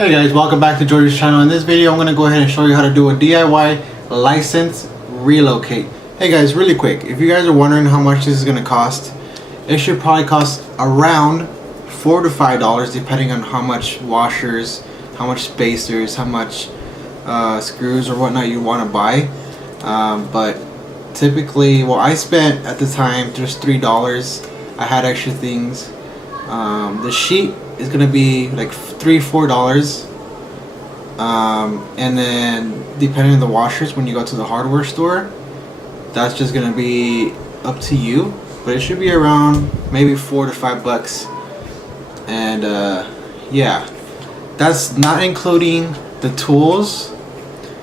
Hey guys, welcome back to George's channel. In this video I'm going to go ahead and show you how to do a DIY license relocate. Hey guys, really quick, if you guys are wondering how much this is going to cost, it should probably cost around $4 to $5 depending on how much washers, how much spacers, how much screws or whatnot you want to buy. But typically, well, I spent at the time just $3. I had extra things. The sheet is gonna be like $3-4, and then depending on the washers, when you go to the hardware store, that's just gonna be up to you. But it should be around maybe $4 to $5, and yeah, that's not including the tools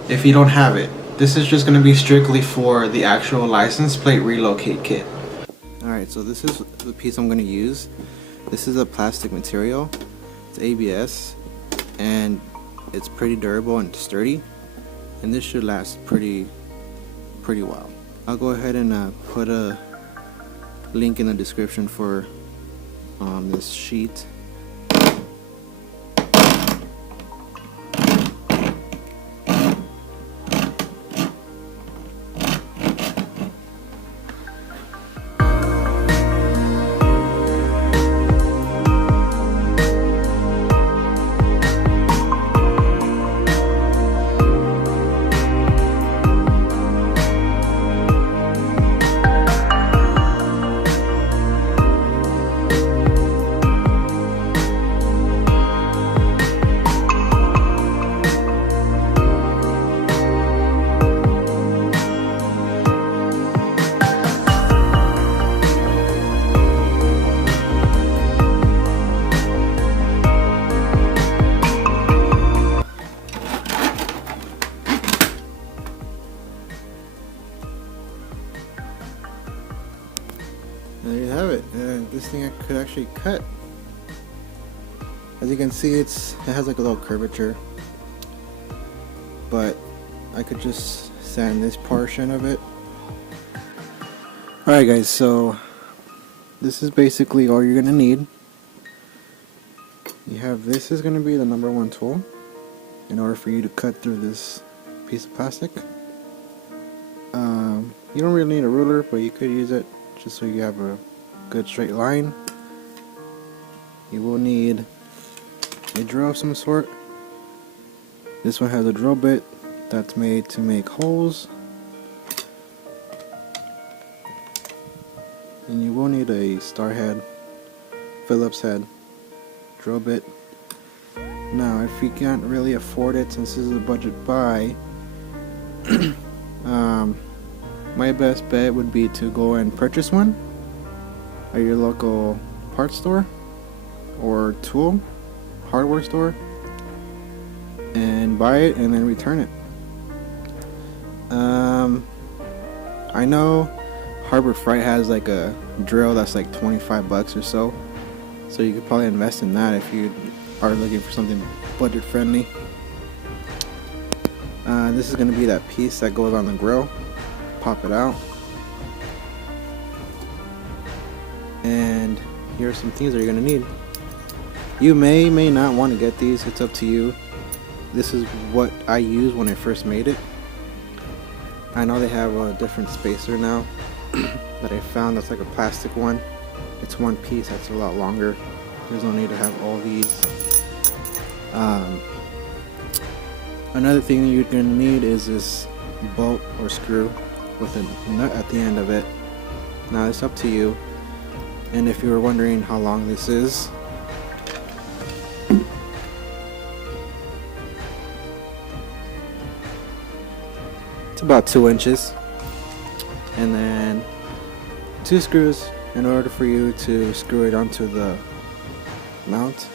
if you don't have it. This is just gonna be strictly for the actual license plate relocate kit. Alright, so this is the piece I'm gonna use. This is a plastic material. It's ABS and it's pretty durable and sturdy, and this should last pretty well. I'll go ahead and put a link in the description for this sheet. There you have it. This thing I could actually cut. As you can see, it has like a little curvature, but I could just sand this portion of it. Alright guys, so this is basically all you're gonna need. You have, this is gonna be the #1 tool in order for you to cut through this piece of plastic. You don't really need a ruler, but you could use it just so you have a good straight line. You will need a drill of some sort. This one has a drill bit that's made to make holes, and you will need a star head, Phillips head drill bit. Now if you can't really afford it, since this is a budget buy, my best bet would be to go and purchase one at your local parts store or tool hardware store and buy it and then return it. I know Harbor Freight has like a drill that's like $25 or so you could probably invest in that if you are looking for something budget friendly. This is going to be that piece that goes on the grill. Pop it out, and here are some things that you're going to need. You may not want to get these, it's up to you. This is what I used when I first made it. I know they have a different spacer now that I found that's like a plastic one. It's one piece, that's a lot longer. There's no need to have all these. Another thing that you're going to need is this bolt or screw with a nut at the end of it. Now it's up to you, and if you were wondering how long this is, it's about 2 inches, and then 2 screws in order for you to screw it onto the mount.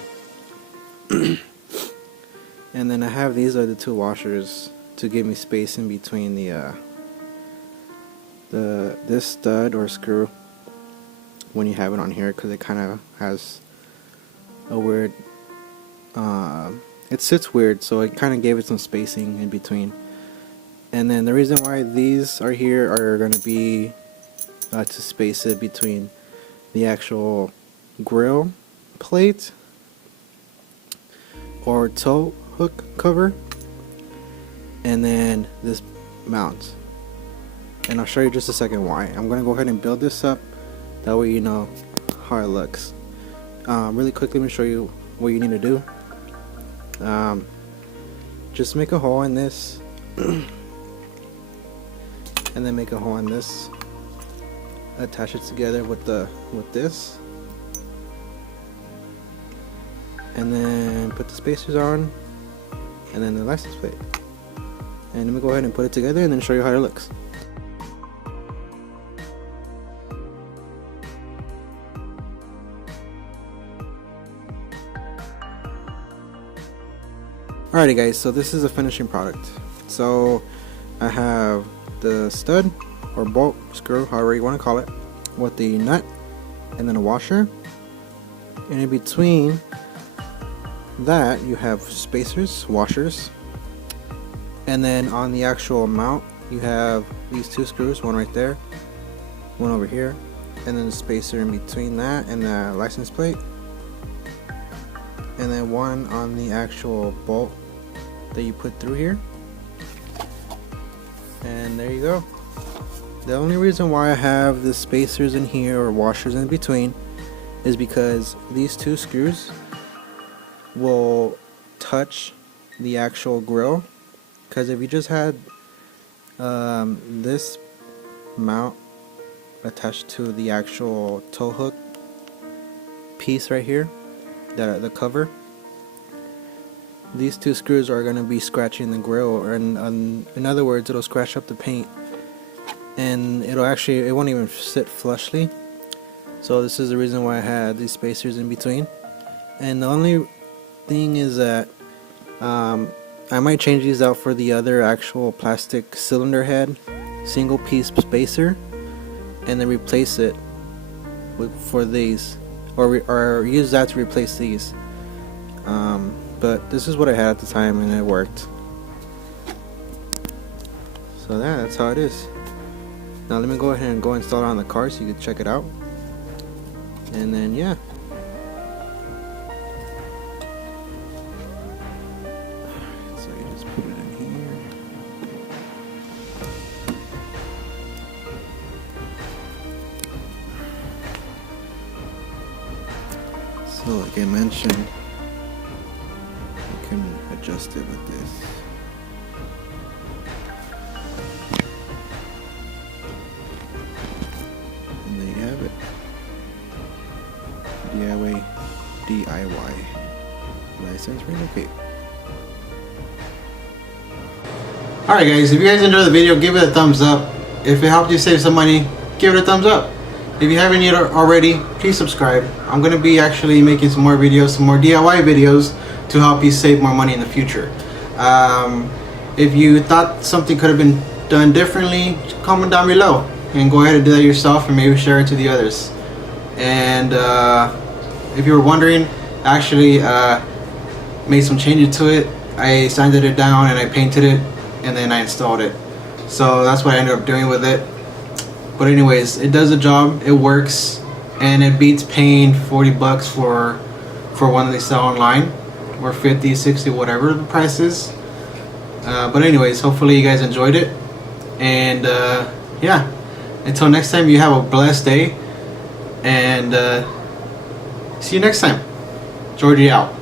And then I have, these are the 2 washers to give me space in between this stud or screw when you have it on here, because it kind of has a weird, it sits weird, so it kind of gave it some spacing in between. And then the reason why these are here are going to be to space it between the actual grill plate or toe hook cover, and then this mount. And I'll show you just a second why. I'm gonna go ahead and build this up, that way you know how it looks. Really quickly, let me show you what you need to do. Just make a hole in this and then make a hole in this, attach it together with this, and then put the spacers on, and then the license plate. And let me go ahead and put it together and then show you how it looks. Alrighty guys, so this is a finishing product. So I have the stud or bolt, screw, however you want to call it, with the nut and then a washer, and in between that you have spacers, washers, and then on the actual mount you have these two screws, one right there, one over here, and then the spacer in between that and the license plate, and then one on the actual bolt that you put through here. And there you go. The only reason why I have the spacers in here or washers in between is because these two screws will touch the actual grill. Because if you just had this mount attached to the actual toe hook piece right here, the cover, these two screws are going to be scratching the grill, or in other words, it'll scratch up the paint, and it won't even sit flushly. So this is the reason why I had these spacers in between. And the only thing is that I might change these out for the other actual plastic cylinder head single piece spacer, and then replace it for these, or use that to replace these. But this is what I had at the time and it worked. So that's how it is. Now let me go ahead and install it on the car so you can check it out. And then yeah. So you just put it in here. So like I mentioned, adjust it with this. And there you have it. DIY license relocate. Alright guys, if you guys enjoyed the video, give it a thumbs up. If it helped you save some money, give it a thumbs up. If you haven't yet already, please subscribe. I'm going to be actually making some more videos, some more DIY videos, to help you save more money in the future. If you thought something could have been done differently, comment down below and go ahead and do that yourself, and maybe share it to the others. And if you were wondering, I actually made some changes to it. I sanded it down and I painted it, and then I installed it. So that's what I ended up doing with it. But anyways, it does the job, it works, and it beats paying 40 bucks for one they sell online, or 50, 60, whatever the price is. But anyways, hopefully you guys enjoyed it, and yeah, until next time, you have a blessed day, and see you next time. Georgie out.